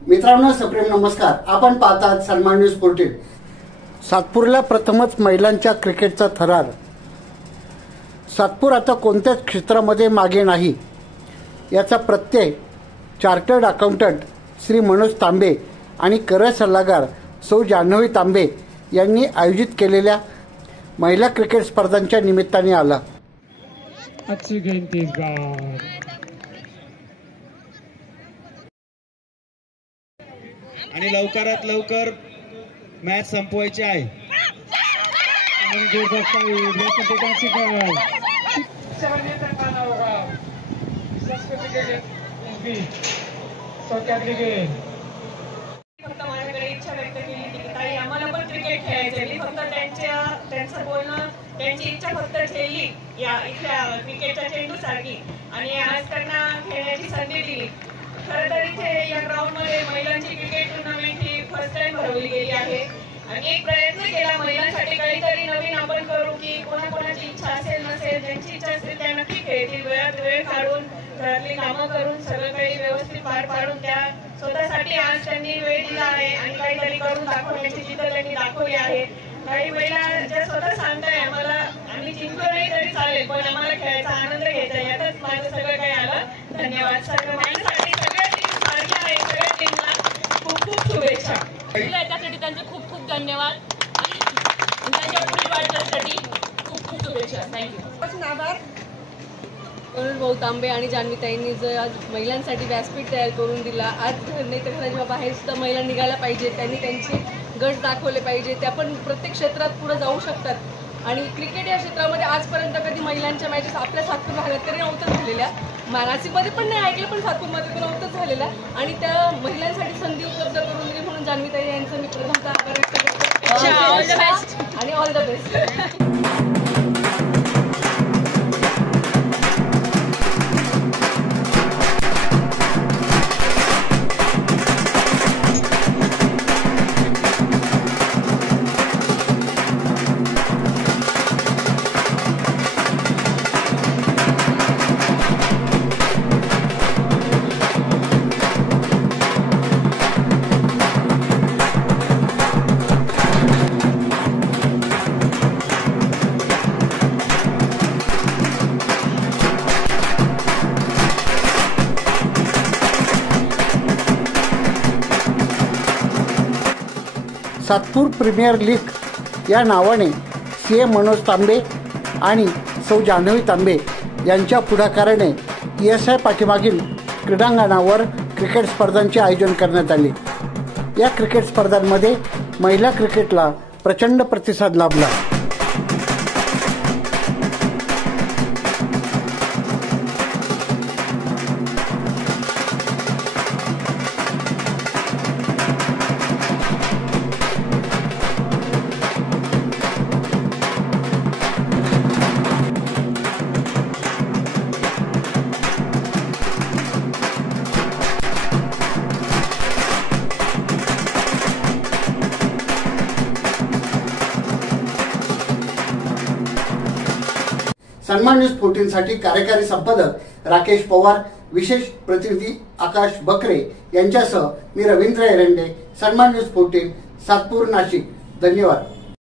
मित्रांनो, सप्रेम नमस्कार। आपण पाहतात सन्मान न्यूज 14। सातपूरला प्रथमच महिलांच्या क्रिकेटचा थरार। सातपूर आता कोणत्याच क्षेत्रामध्ये मागे नाही याचा प्रत्यय चार्टर्ड अकाउंटंट श्री मनोज तांबे आणि करिअर सल्लागार सौ जान्हवी तांबे यांनी आयोजित केलेल्या महिला क्रिकेट स्पर्धांच्या निमित्ताने आला। आणि लवकरात लवकर मॅच संपवायची आहे। फक्त माझ्याकडे इच्छा व्यक्त केली की ताई आम्हाला पण क्रिकेट खेळायचं आहे। फक्त त्यांचं बोलणं, त्यांची इच्छा फक्त ठेवली या इथल्या क्रिकेटच्या चेंडूसारखी आणि आज त्यांना खेळण्याची संधी दिली। खरं तर इथे या ग्राउंडमध्ये महिलांची क्रिकेट टुर्नामेंट ही फर्स्ट टाइम भरवली गेली आहे आणि एक प्रयत्न केला महिलांसाठी काहीतरी नवीन आपण करू की कोणाकोणाची इच्छा असेल नसेल, ज्यांची इच्छा असेल त्या नक्की खेळतील। वेळात वेळ काढून घरातली कामं करून सगळं काही व्यवस्थित पार पाडून त्या स्वतःसाठी आज त्यांनी वेळ दिला आहे आणि काहीतरी करून दाखवण्याची जिद्द त्यांनी दाखवली आहे। काही महिला ज्या स्वतः सांगताय आम्हाला आम्ही जिंकलो नाही तरी चालेल पण आम्हाला खेळायचा आनंद घ्यायचा, यातच माझं सगळं काही आलं। धन्यवाद सर्व महिलांसाठी, सगळ्या टीम सारख्या आहे, सगळ्या टीमला खूप खूप शुभेच्छा। त्यासाठी त्यांचे खूप खूप धन्यवाद आणि त्यांच्या पुढील वाटचालीसाठी खूप खूप शुभेच्छा। थँक्यू। आभार मनोज भाऊ तांबे आणि जान्हवीताईंनी जो आज महिलांसाठी व्यासपीठ तयार करून दिला। आज नाही तर घराच्या बाहेर सुद्धा महिला निघायला पाहिजे, त्यांनी त्यांचे गट दाखवले पाहिजे। त्या पण प्रत्येक क्षेत्रात पुढे जाऊ शकतात आणि क्रिकेट या क्षेत्रामध्ये आजपर्यंत कधी महिलांच्या मॅचेस आपल्या सातपूर भागात तरी नव्हत्या झालेल्या। नाशिकमध्ये पण नाही ऐकलं पण सातपूरमध्ये पण नव्हतं झालेल्या आणि त्या महिलांसाठी संधी उपलब्ध करून दिली म्हणून जान्हवीताई यांचं मी प्रथमतः आभार व्यक्त करते आणि all the best. Satpur premier league या नावाने सीए मनोज तांबे आणि सौ जान्हवी तांबे यांच्या पुढाकाराने ESI पाठीमागील क्रीडांगणावर क्रिकेट स्पर्धांचे आयोजन करण्यात आले। या क्रिकेट स्पर्धांमध्ये महिला क्रिकेटला प्रचंड प्रतिसाद लाभला। सन्मान न्यूज 14 साठी कार्यकारी संपादक राकेश पवार, विशेष प्रतिनिधी आकाश बकरे यांच्यासह मी रवींद्र एरंडे, सन्मान न्यूज 14, सातपूर, नाशिक। धन्यवाद।